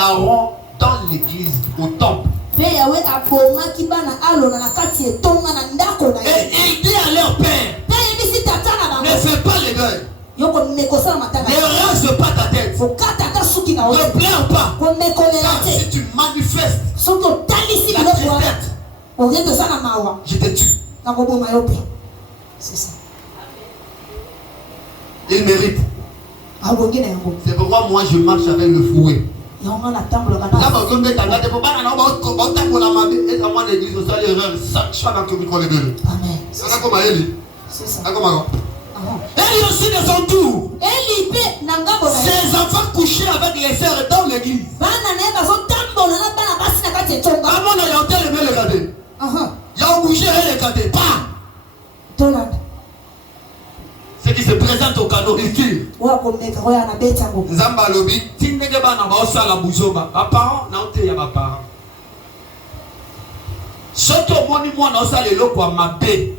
Aaron dans l'église, au temple. Et il dit à leur père, ne fais pas les deuils. Ne rase pas ta tête. Ne pleure pas. Car si tu manifestes ta tristesse, je te tue. C'est ça. Il mérite. C'est pourquoi moi je marche avec le fouet. Elle aussi de son tour. Ses enfants couchés avec les sœurs dans l'église. Ce qui se présente au cadeau, il tire. Zamba lobi, tindegeba na baosa la buzoba. Apparent, naote ya bapara. Soto moni mwana osa lelo kwa mabe.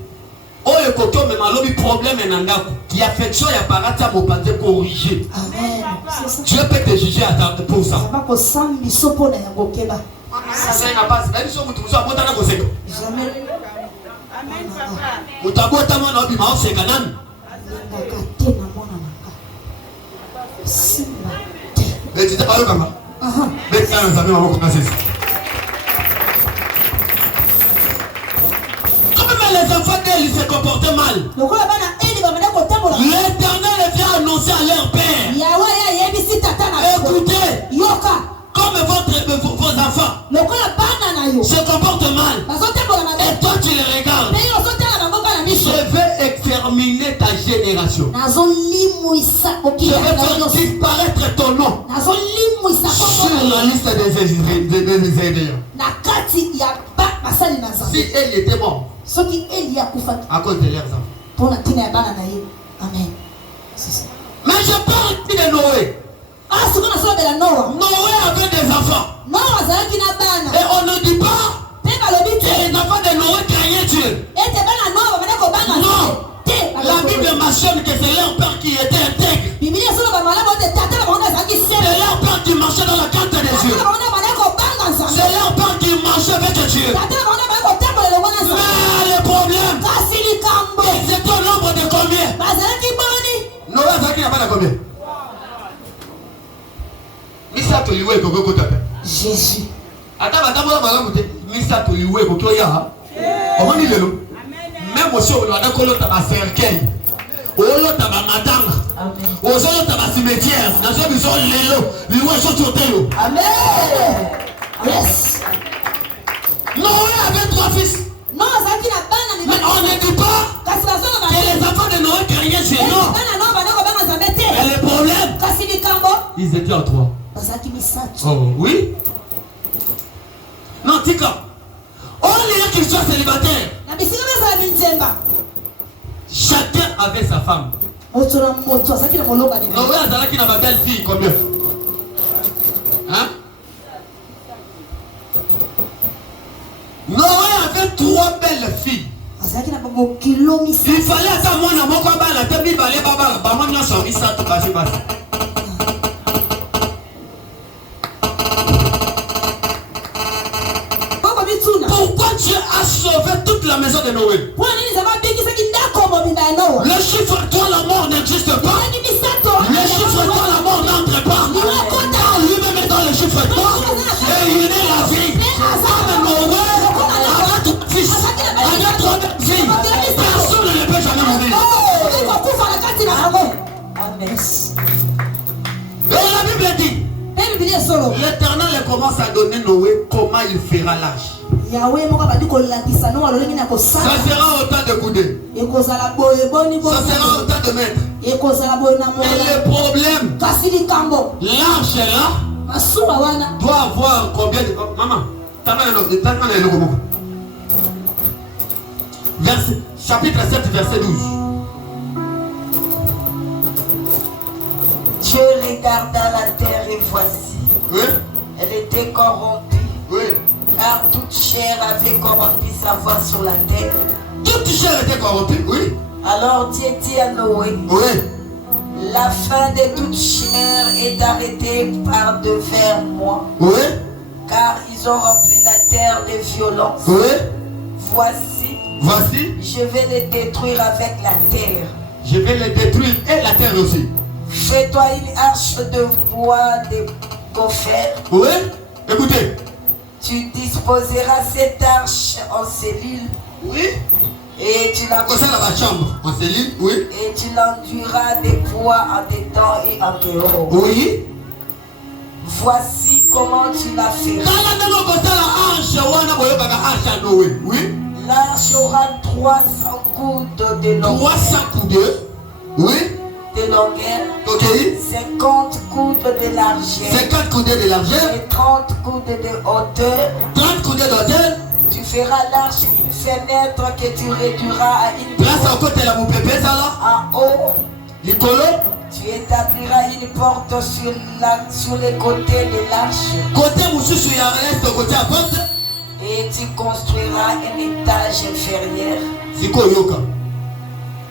Oye koto me malobi problème nandako. Qui affection ya parata mo pante corriger. Amen. Dieu peut te juger à ta pour ça. Ça n'a pas. Jamais. Amen papa. Utabota mwana obi ma oseka nani? Mais tu t'es parlé comme ça. Mais quand nous avons commencé. Comment les enfants d'elle se comportent mal? L'Éternel vient annoncer à leur père. Écoutez, comme vos enfants se comportent mal, et toi tu les regardes, je vais exterminer ta génération. Je vais faire disparaître ton nom sur la liste des Israéliens. Si elle était morte à cause de leurs enfants. Amen. C'est ça. Mais je parle de Noé. Noé avait des enfants. Et on ne dit pas que les enfants de Noé craignaient Dieu. Non. La Bible mentionne que c'est leur père qui était intègre. C'est leur père qui marchait dans la carte de Dieu. C'est leur père qui marchait avec Dieu. Mais le problème, c'est au nombre de combien? Noé a dit à combien? Jésus. Même aussi on a un cercueil. On a un matanga. On a un cimetière. On a Amen. Yes. Noé avait 3 fils. Mais on ne dit pas que les enfants de Noé craignaient Dieu. Non. Et le problème, ils étaient en 3. Oh oui. Non, Tika. On est qu'ils soient célibataires. Chacun avait sa femme. Noé a qui n'a pas belle fille combien? Hein? Noé avait 3 belles filles. Il fallait attendre mon amour comme la tête de balai baba. Maman n'a sorti ça tout passé. Pourquoi Dieu a sauvé toute la maison de Noé? Le chiffre 3, la mort n'existe pas. Le chiffre 3, la mort n'entre pas. Lui-même est dans le chiffre 3. Et il est la vie. Comme Noé avait 3 fils, avait 3 filles. Personne ne peut jamais mourir. Amen. Et la Bible dit, l'Éternel commence à donner Noé comment il fera l'âge. Ça sera autant de coudées. Ça sera autant de mètres. Et le problème, l'arche là doit avoir combien de... Maman, chapitre 7, verset 12. Dieu regarda la terre et voici. Oui. Elle était corrompue. Oui. Car toute chair avait corrompu sa voix sur la terre. Toute chair était corrompue, oui. Alors Dieu dit à Noé, oui. La fin de toute chair est arrêtée par devers moi. Oui. Car ils ont rempli la terre de violence. Oui. Voici, je vais les détruire avec la terre. Je vais les détruire et la terre aussi. Fais-toi une arche de bois de gopher. Oui. Écoutez. Tu disposeras cette arche en cellule. Oui. Et tu la dans la chambre en cellule. Oui. Et tu l'enduiras des bois en dedans et en dehors. Oui. Voici comment tu la feras. Oui. L'arche aura 300 coudes de longueur. 300 coudes. Oui. De longueur. Ok. 50 coudes de largeur. 50 coudes de largeur. Et 30 coudes de hauteur. 30 coudes de hauteur. Tu feras l'arche une fenêtre que tu réduiras à une place à côté la moupépé ça là. En haut. Nicolo. Tu établiras une porte sur les côtés de l'arche. Côté moussou il y a reste côté à porte. Et tu construiras un étage inférieur. Sikoyoka.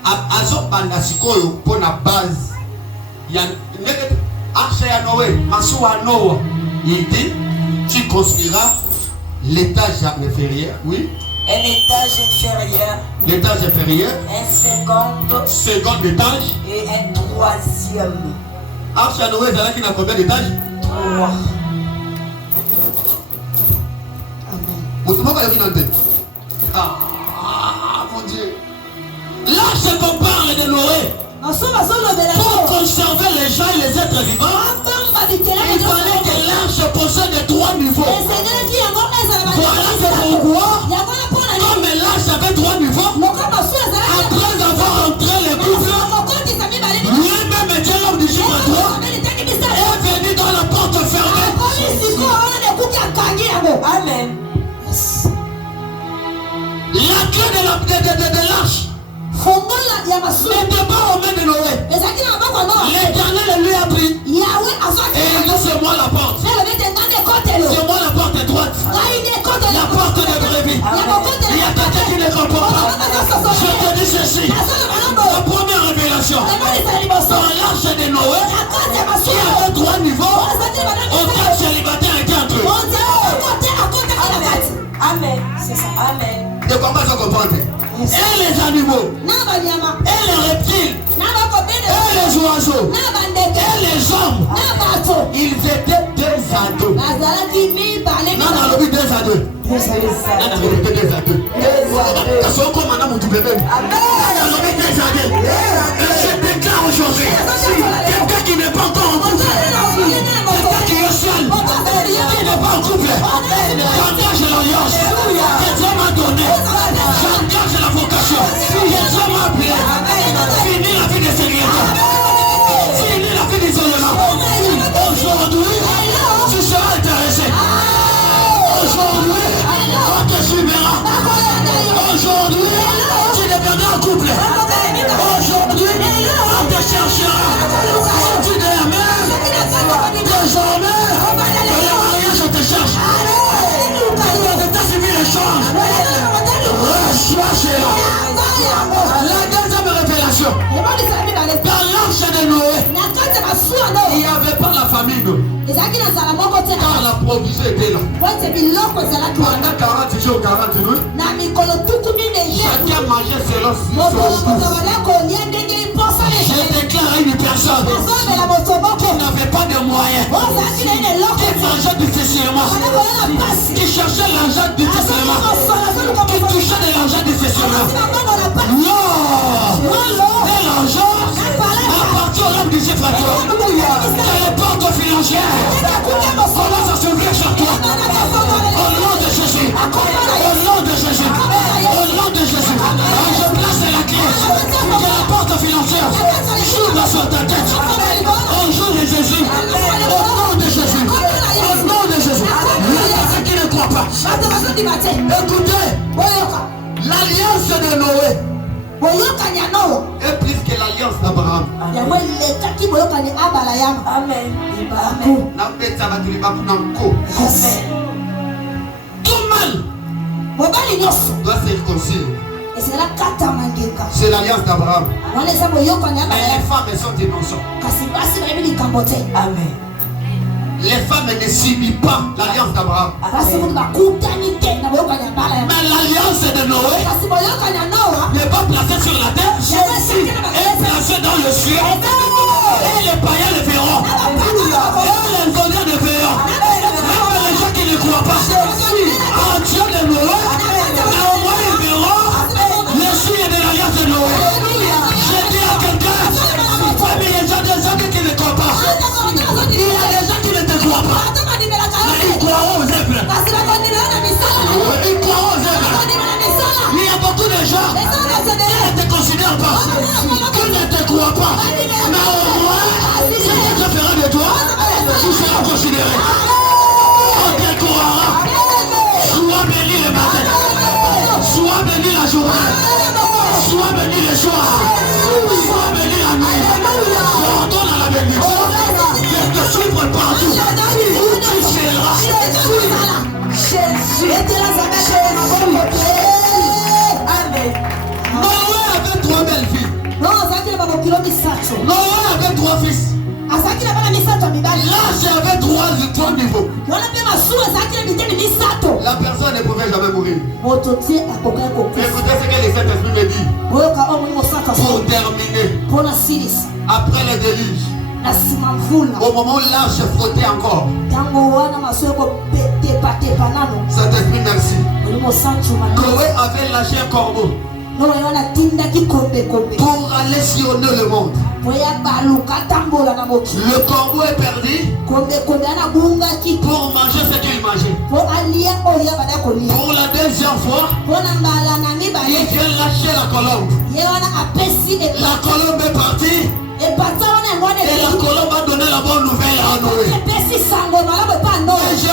Azo banda sikoyo pour la base. Il y a arche ya Noé, Masou à Noé. Il dit tu construiras l'étage inférieur, oui. Un étage inférieur. L'étage inférieur. Un second étage. Et un troisième. Arche à Noé, il y a combien d'étages? 3. Ah, mon Dieu. L'arche qu'on parle de Noé. Pour conserver les gens et les êtres vivants, il fallait que l'arche possède 3 niveaux. Voilà pourquoi, comme l'arche avait 3 niveaux, après avoir entré les couples, lui-même était l'homme du chiffre 3, est venu dans la porte fermée. Amen. La clé de l'arche n'était pas aux mains de Noé. L'Éternel lui a pris. Et il dit c'est moi la porte. C'est moi la porte droite. La porte de brebis. Il y a quelqu'un qui ne comprend pas. Je te dis ceci. La première révélation. Dans l'arche de Noé, qui avait 3 niveaux, aucun célibataire était entré. Amen. C'est ça. Amen. De quoi ça comprendre? Et les animaux, et les reptiles, et les oiseaux, et les hommes, ils étaient 2 à 2. Non, non, le 2 à 2. Non, non, le 2 à 2. Parce que comme madame du bébé. Je déclare aujourd'hui, quelqu'un qui n'est pas encore en couple, quelqu'un qui est seul, qui n'est pas en couple, j'engage l'alliance que Dieu m'a donné, j'engage la vocation que Dieu m'a appelé. Fini la vie de célibataire, fini la vie d'isolement. Aujourd'hui, tu seras intéressé. Aujourd'hui, on te suivra. Aujourd'hui, tu deviendras en couple. Aujourd'hui, on te cherchera. Tu t'aimes. Désormais, le mariage, on te cherche. Les états civils échangent. Recherchez-la. La deuxième révélation. Dans l'arche de Noé, il n'y avait pas la famille. Car la provision était là. Pendant 40 jours, 40 nuits, chacun mangeait selon son goût. Je déclare une personne qui n'avait pas de moyens, qui mangeait difficilement, qui cherchait l'argent difficilement, qui touchait de l'argent difficilement. Non! Et l'argent appartient à l'homme du chiffre 3. Quelle porte financière commence à s'ouvrir sur toi. Au nom de Jésus. Au nom de Jésus. Au nom de Jésus. Je place la clé de la porte financière s'ouvre sur ta tête. Au nom de Jésus. Au nom de Jésus. Au nom de Jésus. Il y a qui ne croit pas. Écoutez, l'alliance de Noé est plus que l'alliance d'Abraham. Amen. Tout mal doit se réconcilier. C'est l'alliance d'Abraham. Mais les femmes sont innocentes. Amen. Les femmes ne subissent pas l'alliance d'Abraham. Mais l'alliance de Noé n'est pas placée sur la terre, elle est placée dans le ciel. Et les païens le verront. Et les honneurs le verront. Même les gens qui ne croient pas en Dieu de Noé, mais au moins ils verront le signe de l'alliance de Noé. Je dis à quelqu'un, parmi les gens qui ne croient pas, il y a des gens qui ne te croient pas. Mais ils croiront aux œuvres. Ils croiront aux œuvres. Il y a beaucoup de gens qui ne te considèrent pas, qui ne te croient pas. Mais au moins, ce que fera de toi, tu seras considéré. On te croira. Sois béni le matin. Sois béni la journée. Sois béni le soir. Sois béni la nuit. Retourne à la bénédiction. Je te suivre partout. Où tu seras. Jésus. Amen. Noé avait 3 belles filles. Noé avait 3 fils. L'âge avait 3 niveaux. La personne ne pouvait jamais mourir. Écoutez ce que les Saint-Esprit me dit. Pour terminer, après le déluge, au moment où l'arche frottait encore, Saint-Esprit, merci. Noé avait lâché un corbeau pour aller sillonner le monde. Le corbeau est perdu pour manger ce qu'il mangeait. Pour la deuxième fois, il vient lâcher la colombe. La colombe est partie. Et la colombe a donné la bonne nouvelle à Noé. Et je